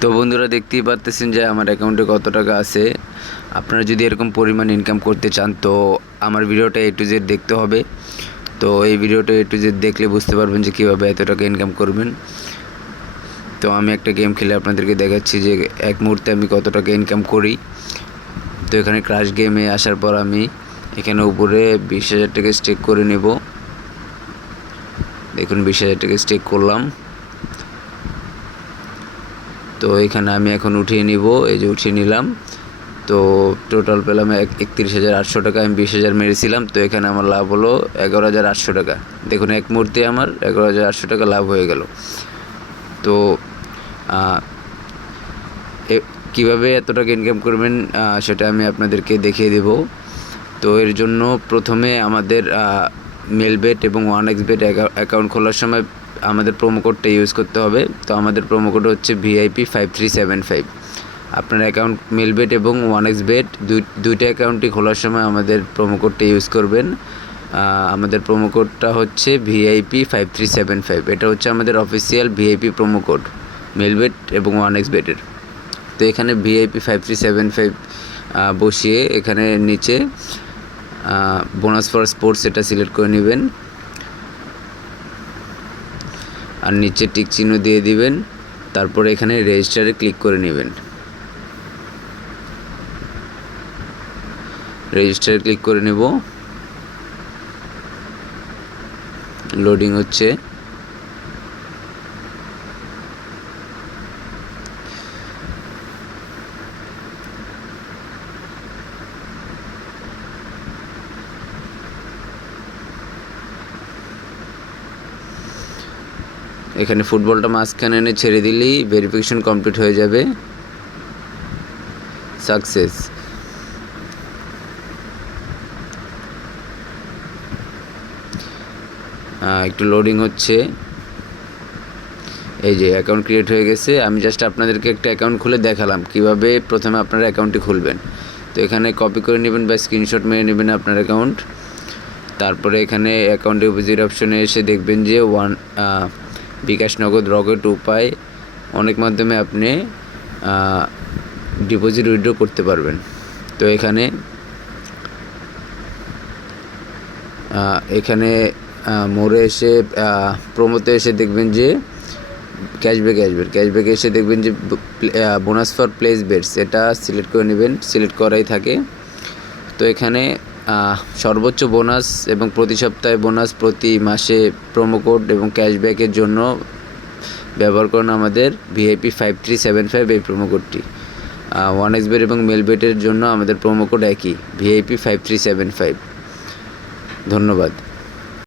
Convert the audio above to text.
তো বন্ধুরা, দেখতেই পাচ্ছেন যে আমার অ্যাকাউন্টে কত টাকা আছে। আপনারা যদি এরকম পরিমাণ ইনকাম করতে চান তো আমার ভিডিওটা A to Z দেখতে হবে। তো এই ভিডিওটা A to Z দেখলে বুঝতে পারবেন যে কীভাবে এত টাকা ইনকাম করবেন। তো আমি একটা গেম খেলে আপনাদেরকে দেখাচ্ছি যে এক মুহূর্তে আমি কত টাকা ইনকাম করি। তো এখানে ক্রাশ গেমে আসার পর আমি এখানে উপরে 20,000 টাকা স্টেক করে নেব। দেখুন 20,000 টাকা স্টেক করলাম। তো এখানে আমি এখন উঠিয়ে নিব, এই যে উঠিয়ে নিলাম। তো টোটাল পেলাম 31,800 টাকা। আমি 20,000 মেরেছিলাম, তো এখানে আমার লাভ হলো 11,800 টাকা। দেখুন এক মুহূর্তে আমার 11,800 টাকা লাভ হয়ে গেল। তো কীভাবে এত টাকা ইনকাম করবেন সেটা আমি আপনাদেরকে দেখিয়ে দেব। তো এর জন্য প্রথমে আমাদের মেলবেট এবং 1xBet অ্যাকাউন্ট খোলার সময় আমাদের প্রোমো কোডটা ইউজ করতে হবে। তো আমাদের প্রোমো কোড হচ্ছে VIP 5375। আপনার অ্যাকাউন্ট মেলবেট এবং 1xBet দুইটা অ্যাকাউন্টই খোলার সময় আমাদের প্রোমো কোডটা ইউজ করবেন। আমাদের প্রোমো কোডটা হচ্ছে VIP 5375। এটা হচ্ছে আমাদের official VIP promo code Melbet এবং 1xBet-এর। তো এখানে VIP 5375 বসিয়ে এখানে নিচে বোনাস ফর স্পোর্টস এটা সিলেক্ট করে নেবেন, আর নিচে টিক চিহ্ন দিয়ে দিবেন। তারপরে এখানে রেজিস্টারে ক্লিক করে নেবেন। রেজিস্টারে ক্লিক করে নেব। লোডিং হচ্ছে। এখানে ফুটবলটা মাঝখানে এনে ছেড়ে দিলেই ভেরিফিকেশন কমপ্লিট হয়ে যাবে। সাকসেস। একটু লোডিং হচ্ছে। এই যে অ্যাকাউন্ট ক্রিয়েট হয়ে গেছে। আমি জাস্ট আপনাদেরকে একটা অ্যাকাউন্ট খুলে দেখালাম কিভাবে প্রথমে আপনারা অ্যাকাউন্টটি খুলবেন। তো এখানে কপি করে নেবেন বা স্ক্রিনশট মেরে নেবেন আপনার অ্যাকাউন্ট। তারপরে এখানে অ্যাকাউন্ট ডিপোজিট অপশনে এসে দেখবেন যে বিকাশ, নগদ, রকেট, উপায় অনেক মাধ্যমে আপনি ডিপোজিট উইথড্র করতে পারবেন। তো এখানে মোড়ে এসে প্রোমোতে এসে দেখবেন যে ক্যাশব্যাক আসবে। ক্যাশব্যাকে এসে দেখবেন যে বোনাস ফর প্লেস বেটস এটা সিলেক্ট করে নেবেন। সিলেক্ট করাই থাকে। তো এখানে সর্বোচ্চ বোনাস এবং প্রতি সপ্তাহে বোনাস, প্রতি মাসে প্রোমো কোড এবং ক্যাশব্যাকের জন্য ব্যবহার করুন আমাদের VIP 5375 এই প্রোমো কোডটি। 1xBet এবং মেলবেটের জন্য আমাদের প্রোমো কোড একই, VIP 5375। ধন্যবাদ।